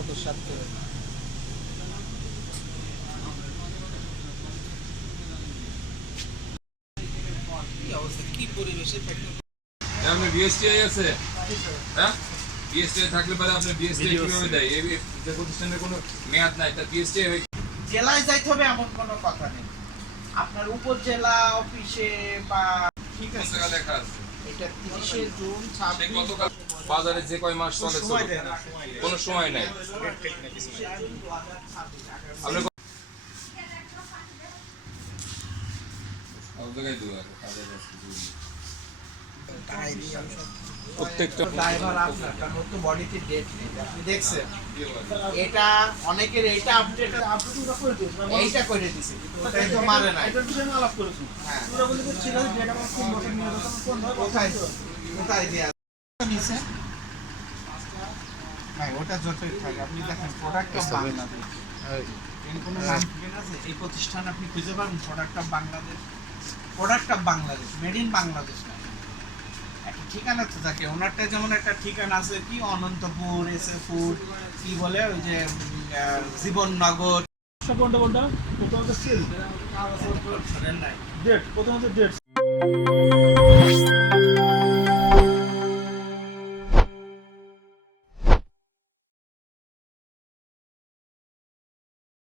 কত স্বার্থে কি পরিবেশে বিএসটিআই আছে? হ্যাঁ? বিএসটিআই থাকলে পরে আপনার বিএসটিআই কীভাবে দেয়? এই এই যে প্রতিষ্ঠানের কোনো মেয়াদ নাই তার বিএসটিআই জেলায় যাইতে হবে এমন কোনো কথা নেই। আপনার উপজেলা অফিসে বা ঠিক আছে লেখা আছে। বাজারে যে কয় মাস চলে সময় দেয় না, কোনো সময় নাই। আপনি জায়গায় দেওয়া আছে, কাজের। প্রত্যেকটা ড্রাইভার আপনার কারণ ওর তো বডিতে ডেট নেই। আপনি দেখছেন? এটা অনেকের এইটা আপডেট এইটা করে দিছে কিন্তু ওটাই তো মারে নাই। হ্যাঁ। কোথায়? কোথায় দেয়া নিছে ওটা যতই থাকে আপনি দেখেন প্রোডাক্ট অফ বাংলাদেশ। কোনো নাম ঠিকানা আছে? এই প্রতিষ্ঠান আপনি খুঁজে পাবেন product of Bangladesh. Product of Bangladesh made in Bangladesh না। ঠিকানা তো থাকে। ওনারটা যেমন একটা ঠিকানা আছে কি অনন্তপুর এসে ফুড কি বলে ওই যে জীবননগর। কোনটা কোনটা? প্রথমত সেল? নাই। ডেট প্রথমত ডেট